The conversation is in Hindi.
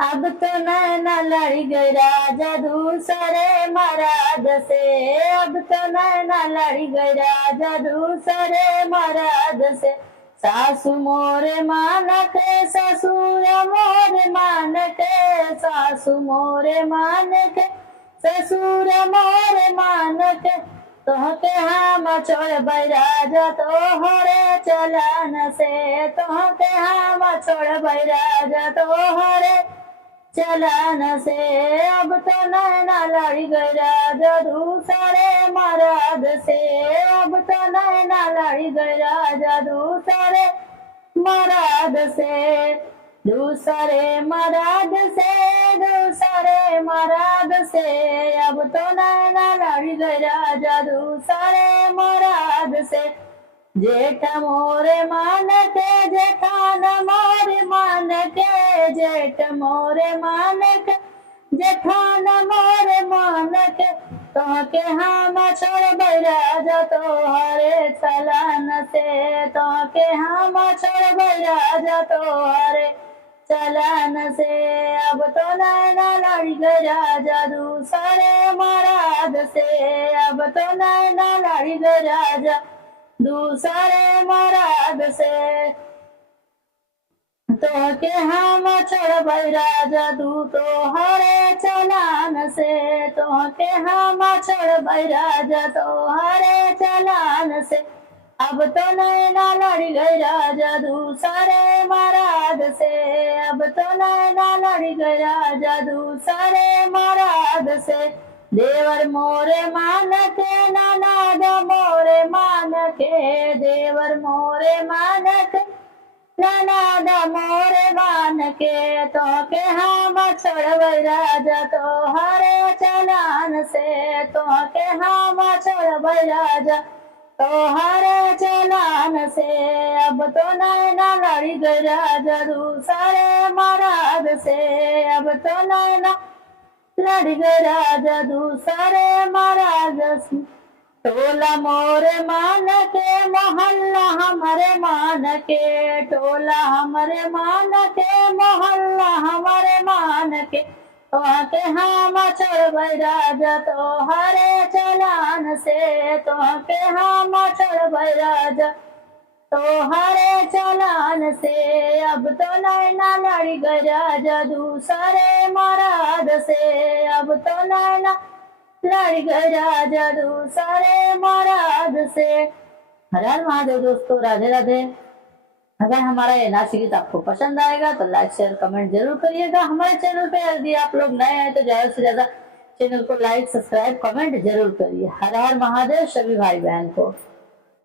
अब तो नैना लड़ गई राजा दूसरे मराद से। अब तो नैना लड़ गई राजा दूसरे मराद से। सासू मोरे मान के ससुर मोरे मान के, सासू मोरे मान के ससुर मोरे मान के। तोहके हम छोड़ राजा तोहरे चलन से, तोहके हम छोड़ राजा तोहरे चलन से। अब तो नैना लड़ गई राजा दूसरे मराद से। अब तो नैना लड़ गई राजा दूसरे मराद से। दूसरे मराद से, दूसरे मराद से। अब तो नैना लड़ गई राजा दूसरे मराद से। जेठ मोरे मान के जेठान मोरे मान के, जेठ मोरे मान के जेठान मोरे मान के। तोहके हम छोड़ राजा तोहरे चलन से, तोहके हम छोड़ राजा तोहरे चलन से। अब तो नैना लड़ गई राजा दूसरे मराद से। अब तो नैना लड़ गई राजा दूसरे मराद से। तोहके हम छोड़ राजा दू तोहरे चलान से, तोहके हम छोड़ राजा तोहरे चलान से। अब तो नैना लड़ गई राजा दूसरे मराद से। अब तो नैना लड़ गई राजा दूसरे मराद से। देवर मोरे मान के ननद मोरे मान के, देवर मोरे मान के ननद मोरे मान के। तोहके हम छोड़ राजा तोहरे चलान से, तोहके हम छोड़ राजा तोहरे चलान से। अब तो नैना लड़ गई राजा दूसरे मराद से। अब तो नैना लड़ गई राजा दूसरे मराद से। टोला मोरे मान के मोहल्ला हमारे मान के, टोला हमारे मान के मोहल्ला हमारे मान के। तोहके हम छोड़ राजा तोहरे चलान से, तोहके हम छोड़ राजा तोहरे चलान से। अब तो नैना लड़ गई राजा दूसरे मराद से। अब तो नैना लड़ गई राजा दूसरे मराद से। हर हर महादेव दोस्तों, राधे राधे। अगर हमारा ये नाच गीत आपको पसंद आएगा तो लाइक शेयर कमेंट जरूर करिएगा। हमारे चैनल पे यदि आप लोग नए हैं तो ज्यादा से ज्यादा चैनल को लाइक सब्सक्राइब कमेंट जरूर करिए। हर हर महादेव सभी भाई बहन को।